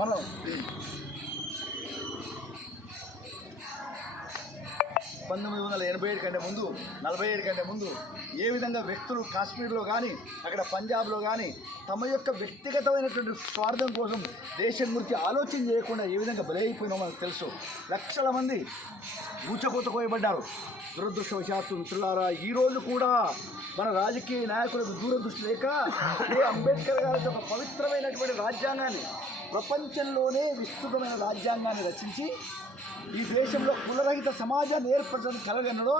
మనం 1987 కంటే ముందు 47 కంటే ముందు ఏ విధంగా వ్యక్తులు కాశ్మీర్లో కానీ అక్కడ పంజాబ్లో కానీ తమ యొక్క వ్యక్తిగతమైనటువంటి స్వార్థం కోసం దేశం గురించి ఆలోచన చేయకుండా ఏ విధంగా బలైపోయినో మనకు తెలుసు. లక్షల మంది ఊచకోత కోయబడ్డారు. దురదృష్టవశాత్తు మిత్రులారా, ఈరోజు కూడా మన రాజకీయ నాయకులకు దూరదృష్టి లేక అంబేద్కర్ గారి ఒక పవిత్రమైనటువంటి రాజ్యాంగాన్ని, ప్రపంచంలోనే విస్తృతమైన రాజ్యాంగాన్ని రచించి ఈ దేశంలో కులరహిత సమాజాన్ని ఏర్పరచడానికి కలగన్నడో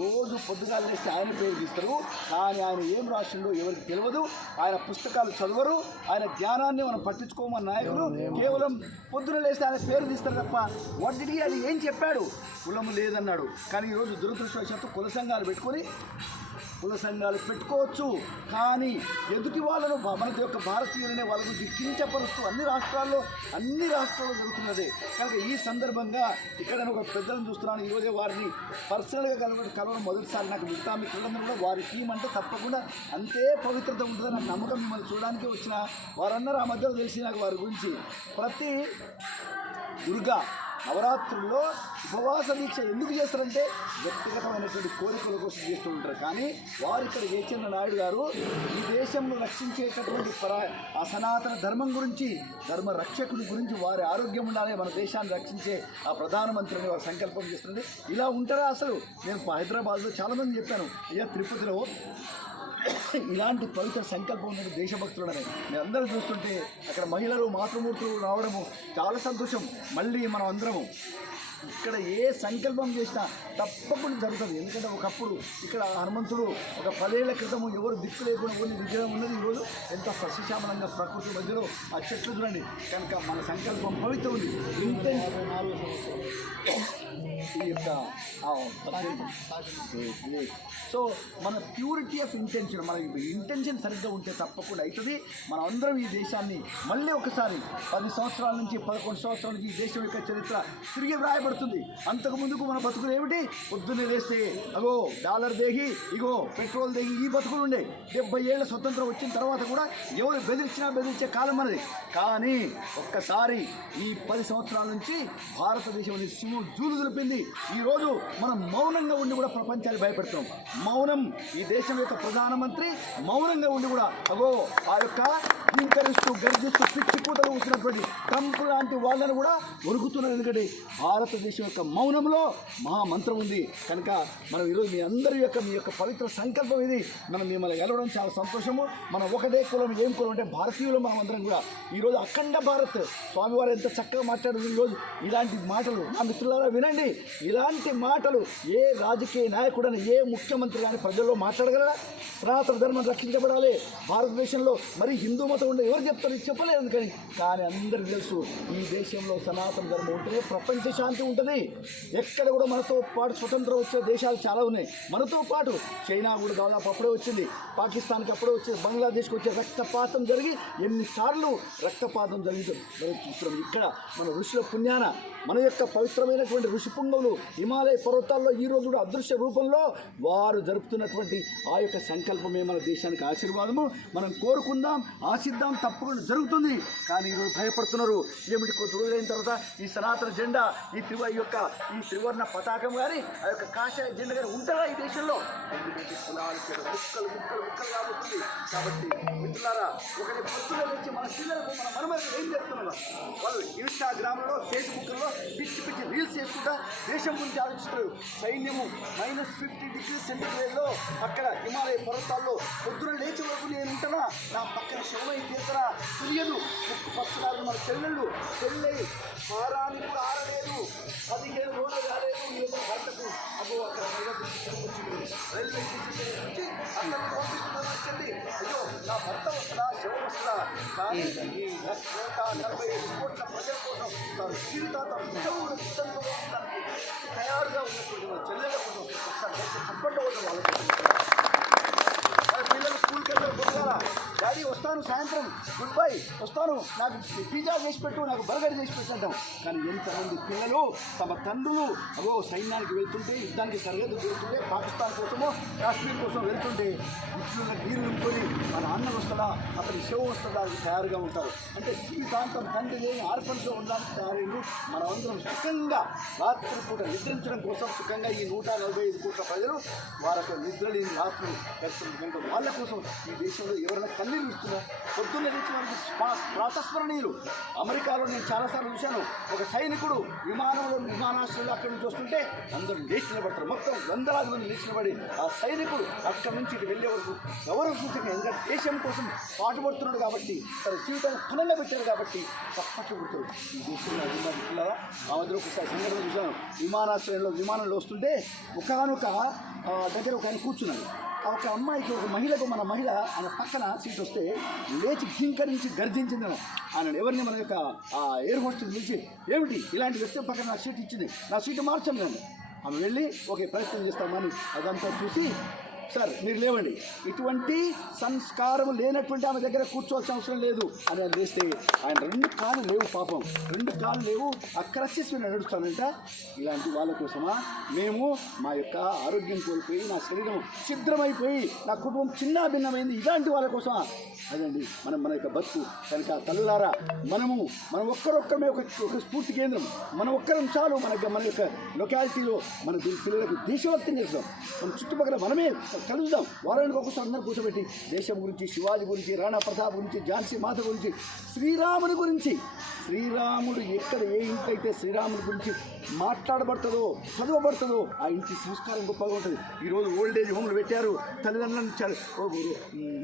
రోజు పొద్దుగాలు లేస్తే ఆయన పేరు తీస్తారు. కానీ ఆయన ఏం రాసిండో ఎవరికి తెలియదు. ఆయన పుస్తకాలు చదవరు. ఆయన జ్ఞానాన్ని మనం పట్టించుకోమని నాయకులు కేవలం పొద్దున లేస్తే ఆయన పేరు తీస్తారు తప్ప వాటికి అది ఏం చెప్పాడు, కులము లేదన్నాడు. కానీ ఈరోజు దురదృష్టవశాత్తు కుల సంఘాలు పెట్టుకోవచ్చు, కానీ ఎదుటి వాళ్ళను మన యొక్క భారతీయులనే వాళ్ళ గురించి కించపరుస్తూ అన్ని రాష్ట్రాల్లో జరుగుతున్నదే. కనుక ఈ సందర్భంగా ఇక్కడ ఒక పెద్దలను చూస్తున్నాను. ఈరోజే వారిని పర్సనల్గా కలవడం మొదటిసారి నాకు మిగతా మిత్రులందరూ కూడా వారి టీం అంటే తప్పకుండా అంతే పవిత్రత ఉంటుందని నాకు నమ్మకం. మిమ్మల్ని చూడడానికి వచ్చిన వారందరూ ఆ మధ్యలో తెలిసి నాకు వారి గురించి ప్రతి దుర్గా నవరాత్రుల్లో ఉపవాస దీక్ష ఎందుకు చేస్తారంటే వ్యక్తిగతమైనటువంటి కోరికల కోసం చేస్తూ ఉంటారు. కానీ వారు ఇక్కడ జయచంద్ర నాయుడు గారు ఈ దేశంలో రక్షించేటటువంటి ఆ సనాతన ధర్మం గురించి, ధర్మ రక్షకుడి గురించి, వారి ఆరోగ్యం ఉండాలి, మన దేశాన్ని రక్షించే ఆ ప్రధానమంత్రిని వారు సంకల్పం చేస్తుంది. ఇలా ఉంటారా? అసలు నేను హైదరాబాద్లో చాలామంది చెప్పాను, అయ్యా తిరుపతిలో ఇలాంటి పవిత్ర సంకల్పం ఉన్నది దేశభక్తులని మేము అందరూ చూస్తుంటే అక్కడ మహిళలు మాతృమూర్తులు రావడము చాలా సంతోషం. మళ్ళీ మనం అందరము ఇక్కడ ఏ సంకల్పం చేసినా తప్పకుండా జరుగుతుంది. ఎందుకంటే ఒకప్పుడు ఇక్కడ హనుమంతుడు ఒక 10 ఏళ్ల క్రితం ఎవరు దిక్కు లేకుండా కొన్ని విగ్రహం ఉన్నది. ఈరోజు ఎంత సస్యశ్యామలంగా ప్రకృతి మధ్యలో ఆ చెట్లు చూడండి. కనుక మన సంకల్పం పవిత్రం ఉంది. ఈ యొక్క సో మన ప్యూరిటీ ఆఫ్ ఇంటెన్షన్, మన ఇంటెన్షన్ సరిగ్గా ఉంటే తప్పకుండా అవుతుంది. మనం అందరం ఈ దేశాన్ని మళ్ళీ ఒకసారి 10 సంవత్సరాల నుంచి 11 సంవత్సరాల నుంచి ఈ దేశం యొక్క చరిత్ర తిరిగి వ్రాయబడుతుంది. అంతకు ముందుకు మన బతుకులు ఏమిటి? పొద్దున్నే వేస్తే అగో డాలర్ దేగి, ఇగో పెట్రోల్ దేగి, ఈ బతుకులు ఉండే. 70 ఏళ్ల స్వతంత్రం వచ్చిన తర్వాత కూడా ఎవరు బెదిరించే కాలం మనది. కానీ ఒక్కసారి ఈ 10 సంవత్సరాల నుంచి భారతదేశం అనేది జూలు దులిపింది. ఈరోజు మనం మౌనంగా ఉండి కూడా ప్రపంచాన్ని భయపెడుతున్నాం. మౌనం, ఈ దేశం యొక్క ప్రధానమంత్రి మౌనంగా ఉండి కూడా అగో ఆ యొక్క కింకరిస్తూ గర్జిస్తూ పిచ్చి కూతలు వచ్చినటువంటి ట్రంప్ లాంటి వాళ్ళని కూడా ఒరుగుతున్నారు. ఎందుకంటే భారతదేశం యొక్క మౌనంలో మహామంత్రం ఉంది. కనుక మనం ఈరోజు మీ యొక్క పవిత్ర సంకల్పం ఇది. మనం మిమ్మల్ని గెలవడం చాలా సంతోషము. మనం ఒకటే కులం, ఏం కులం అంటే భారతీయులు మనం అందరం కూడా. ఈరోజు అఖండ భారత్ స్వామివారు ఎంత చక్కగా మాట్లాడారు. ఈరోజు ఇలాంటి మాటలు నా మిత్రులారా వినండి. ఇలాంటి మాటలు ఏ రాజకీయ నాయకుడని, ఏ ముఖ్యమంత్రి కానీ ప్రజల్లో మాట్లాడగలరా? సనాతన ధర్మం రక్షించబడాలి భారతదేశంలో. మరి హిందూ మతం ఉండే ఎవరు చెప్తారు? చెప్పలేదు అందుకని. కానీ అందరికీ తెలుసు ఈ దేశంలో సనాతన ధర్మం ఉంటేనే ప్రపంచ శాంతి ఉంటుంది. ఎక్కడ కూడా మనతో పాటు స్వతంత్రం వచ్చే దేశాలు చాలా ఉన్నాయి. మనతో పాటు చైనా కూడా దాదాపు అప్పుడే వచ్చింది, పాకిస్తాన్కి అప్పుడే వచ్చేది, బంగ్లాదేశ్కి వచ్చే రక్తపాతం జరిగి ఎన్నిసార్లు రక్తపాతం జరుగుతుంది చూస్తున్నాం. ఇక్కడ మన ఋషుల పుణ్యాన మన యొక్క పవిత్రమైనటువంటి ఋషిపుంగవులు హిమాలయ పర్వతాల్లో ఈరోజు కూడా అదృశ్య రూపంలో వారు జరుపుతున్నటువంటి ఆ యొక్క సంకల్పమే మన దేశానికి ఆశీర్వాదము. మనం కోరుకుందాం, ఆశిద్దాం, తప్పకుండా జరుగుతుంది. కానీ ఈరోజు భయపడుతున్నారు. ఏమిటి? కొద్ది రోజులైన తర్వాత ఈ సనాతన జెండా, ఈ త్రివర్ణ పతాకం కానీ ఆ యొక్క కాషాయ జెండా కానీ ఉంటారా ఈ దేశంలో? ఎందుకంటే కులాలు ముక్కలు కాబోతుంది. కాబట్టి మిత్రులారా, ఒకటి పొత్తులో వచ్చి మన పిల్లలకు, మన మనమలకు ఏం చెప్తున్నారు? వాళ్ళు ఇన్స్టాగ్రామ్లో, ఫేస్బుక్లో పిచ్చి రీల్స్ చేసుకుంటా దేశం గురించి ఆలోచిస్తారు. సైన్యము -50 డిగ్రీ సెంటిగ్రేడ్లో అక్కడ హిమాలయ పర్వతాల్లో పొద్దున లేచి వరకు నేను ఉంటానా, నా పక్కన శవం చేస్తారా తెలియదు. ముక్కు పచ్చడాలు మన చెల్లెళ్ళు పెళ్ళై వారానికి కూడా ఆరలేదు, 15 రోజులు కాలేదు. ఈరోజు భర్తకు అగో అక్కడ రైల్వే స్టేషన్ అక్కడ పంపిస్తున్నారు. అయ్యో నా భర్త వస్తుందా, శవం వస్తుందా? కానీ ఈ 145 కోట్ల ప్రజల కోసం తాను జీవితాంతం తయారుగా ఉన్నటువంటి మన చెల్లెళ్ళ కోసం ఒకసారి చెప్పండి వాళ్ళకి. పిల్లలు స్కూల్కి వెళ్ళారు కొద్దిగా డాడీ వస్తాను సాయంత్రం గుడ్ బై వస్తాను నాకు పిజ్జా చేసి పెట్టు నాకు బర్గర్ చేసి పెట్టు అంటాం. కానీ ఎంతమంది పిల్లలు తమ తండ్రులు సైన్యానికి వెళ్తుంటే యుద్ధానికి సరిహద్దు వెళ్తుంటే పాకిస్తాన్ కోసమో కాశ్మీర్ కోసం వెళ్తుంటే ఇట్లున్న నీరు నింపుకొని మన అన్నం వస్తుందా అతని శవ వస్తుందా అని తయారుగా ఉంటారు. అంటే జీవితాంతం తండ్రి లేని ఆర్ఫన్స్లో ఉండడానికి తయారైంది. మనమందరం సుఖంగా రాత్రిపూట నిద్రించడం కోసం సుఖంగా ఈ 145 కోట్ల ప్రజలు వాళ్ళకు నిద్ర లేని రాత్రులు గడుపుతున్నారు. వాళ్ళ కోసం ఈ దేశంలో ఎవరైనా కన్నీరు ఇస్తున్నారు. పొద్దున్న లేచి వాళ్ళకి ప్రాతస్మరణీయులు. అమెరికాలో నేను చాలాసార్లు చూశాను. ఒక సైనికుడు విమానాశ్రయంలో అక్కడి నుంచి వస్తుంటే అందరూ లేచి నిలబడతారు. మొత్తం వందలాది మంది లేచి నిలబడి ఆ సైనికుడు అక్కడి నుంచి ఇటు వెళ్ళే వరకు గౌరవ సూచన ఎందుకంటే దేశం కోసం పాటుపడుతున్నాడు కాబట్టి తన జీవితాన్ని పనంగా పెట్టారు కాబట్టి తప్పట్లు పుడతారు. ఈ దేశంలో అభిమాని పిల్లల ఆ మధ్యలో ఒకసారి సంఘటన చూశాను. విమానంలో వస్తుంటే ఒకనొక దగ్గర ఒక ఆయన కూర్చున్నాడు. ఒక అమ్మాయికి ఒక మహిళకు మన మహిళ ఆయన పక్కన సీట్ వస్తే లేచి ఘీంకరించి గర్జించింది. ఆయన ఎవరిని మన యొక్క ఎయిర్ హోస్టెస్ పిలిచి ఏమిటి ఇలాంటి వ్యక్తి పక్కన నా సీట్ ఇచ్చింది, నా సీటు మార్చండి. ఆమె వెళ్ళి ఓకే ప్రయత్నం చేస్తామని అదంతా చూసి సార్ మీరు లేవండి, ఇటువంటి సంస్కారం లేనటువంటి ఆమె దగ్గర కూర్చోవాల్సిన అవసరం లేదు అని అని చేస్తే ఆయన 2 కాళ్ళు లేవు, పాపం 2 కాళ్ళు లేవు, అక్రసిస్ మీద నడుస్తానంట. ఇలాంటి వాళ్ళ కోసమా మేము మా యొక్క ఆరోగ్యం కోల్పోయి నా శరీరం ఛిద్రమైపోయి నా కుటుంబం చిన్న భిన్నమైంది, ఇలాంటి వాళ్ళ కోసమా? అదండి మన యొక్క బతుకు. కనుక తల్లులారా మనం ఒక్కరొక్కరమే ఒక స్ఫూర్తి కేంద్రం. మనం ఒక్కరం చాలు మన యొక్క లొకాలిటీలో మన పిల్లలకు దేశభక్తి నేర్చుదాం. మన చుట్టుపక్కల మనమే కలుద్దాం. వారానికి ఒకసారి అందరూ కూర్చోబెట్టి దేశం గురించి, శివాజీ గురించి, రాణా ప్రతాప్ గురించి, ఝాన్సీ మాత గురించి, శ్రీరాముని గురించి, శ్రీరాముడు ఎక్కడ ఏ ఇంటి అయితే శ్రీరాముని గురించి మాట్లాడబడుతుందో చదవబడుతుందో ఆ ఇంటి సంస్కారం గొప్పగా ఉంటుంది. ఈరోజు ఓల్డేజ్ హోమ్లు పెట్టారు, తల్లిదండ్రులను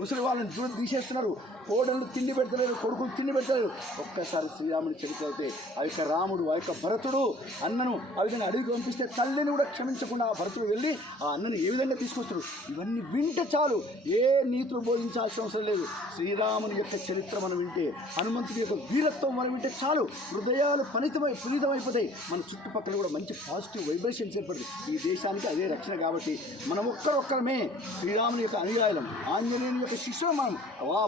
ముసలి వాళ్ళని తీసేస్తున్నారు, కోడళ్ళు తిండి పెడతలేరు, కొడుకులు తిండి పెడతలేరు. ఒక్కసారి శ్రీరాముని చరిత్ర అయితే ఆ యొక్క రాముడు ఆ యొక్క భరతుడు అన్నను ఆ విధంగా అడిగి పంపిస్తే తల్లిని కూడా క్షమించకుండా ఆ భరతుడు వెళ్ళి ఆ అన్నను ఏ విధంగా తీసుకొస్తారు. ఇవన్నీ వింటే చాలు, ఏ నీతులు బోధించాల్సిన అవసరం లేదు. శ్రీరాముని యొక్క చరిత్ర మనం వింటే, హనుమంతుడి యొక్క వీరత్వం మనం వింటే చాలు, హృదయాలు పునీతమైపోతాయి. మన చుట్టుపక్కల కూడా మంచి పాజిటివ్ వైబ్రేషన్స్ ఏర్పడుతుంది. ఈ దేశానికి అదే రక్షణ. కాబట్టి మనం ఒక్కరొక్కరమే శ్రీరాముని యొక్క అనుయాయులం, ఆంజనేయుని యొక్క శిష్యులు. మనం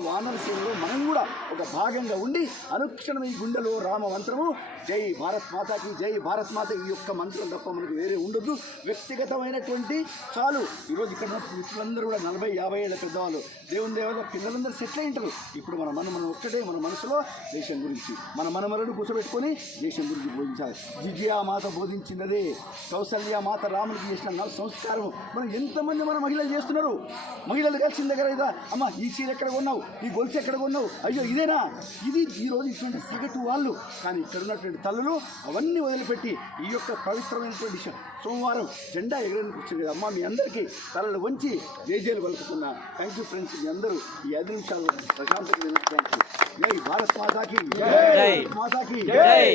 వానర సేనలో మనం కూడా ఒక భాగంగా ఉండి అనుక్షణం ఈ గుండెలో రామ మంత్రము జై భారత్ మాతాకి జై భారత్ మాత ఈ యొక్క మంత్రం తప్ప మనకు వేరే ఉండదు. వ్యక్తిగతమైనటువంటి చాలు. ఈరోజు ఇక్కడ మిత్రులందరూ కూడా 40-50 ఏళ్ళ పెద్దవాళ్ళు, దేవుని దేవాల పిల్లలందరూ సెటిల్ అయి ఉంటారు. ఇప్పుడు మనం ఒక్కటే మన మనసులో దేశం గురించి మన మనమలను కూర్చోబెట్టుకొని దేశం గురించి బోధించాలి. జిజియా మాత బోధించినదే, కౌసల్య మాత రాముడికి చేసిన సంస్కారం మనం ఎంతమంది మన మహిళలు చేస్తున్నారు. మహిళలు కలిసిన దగ్గర ఇదా అమ్మ ఈ చీర ఎక్కడ కొన్నావు, ఈ గొలుసు ఎక్కడ కొన్నావు, అయ్యో ఇదేనా, ఇది ఈరోజు ఇటువంటి సగటు వాళ్ళు. కానీ ఇక్కడ ఉన్నటువంటి తల్లులు అవన్నీ వదిలిపెట్టి ఈ యొక్క పవిత్రమైనటువంటి సోమవారం జెండా ఎగరడానికి వచ్చింది. అమ్మ మీ అందరికీ తలలు వంచి జేజేలు పలుకుతున్నా. Thank you friends. మీ అందరూ ఈ 5 నిమిషాలు ప్రశాంతంగా. జై భారత్ మాతాకి జై, మాతాకి జై.